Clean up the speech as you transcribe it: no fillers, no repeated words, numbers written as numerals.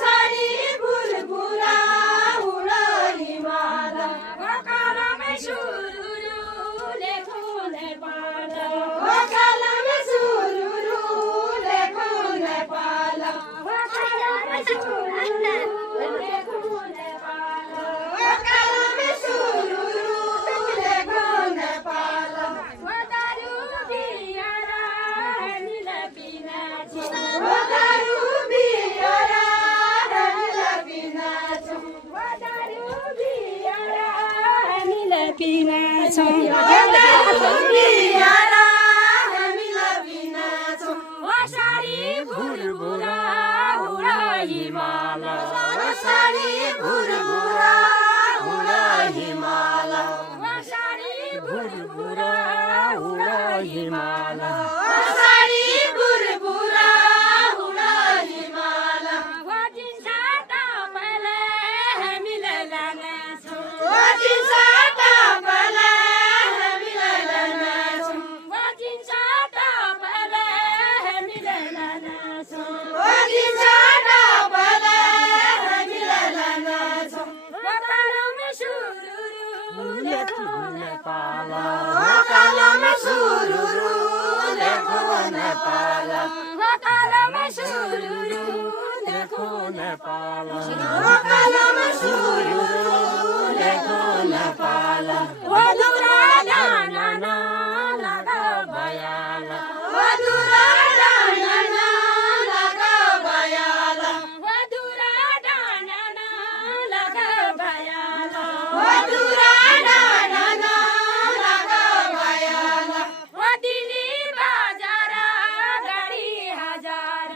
साडी भुरभुरा उडा हिमाल कालमै सुरुरु लेखुने पाल कालमै सुरुरु लेखुने पाल कालमै सुरुरु लेखुने पाल कालमै सुरुरु लेखुने पाल वदारु बियारा निल बिना वदारु बियारा निल बिना वदारु बियारा निल बिना वदारु बियारा निल बिना साडी भुरभुरा उडा हिमाल साडी भुरभुरा उडा हिमाल साडी भुरभुरा उडा हिमाल साडी भुरभुरा उडा हिमाल वजिन्छ तपाईँले हामीलाई लानेछौँ वजिन्छ तपाईँले हामीलाई लानेछौँ वजिन्छ तपाईँले हामीलाई लानेछौँ वजिन्छ तपाईँले हामीलाई लानेछौँ कालमै सुरुरु लेखुने पाल कालमै सुरुरु लेखुने पाल कालमै सुरुरु लेखुने पाल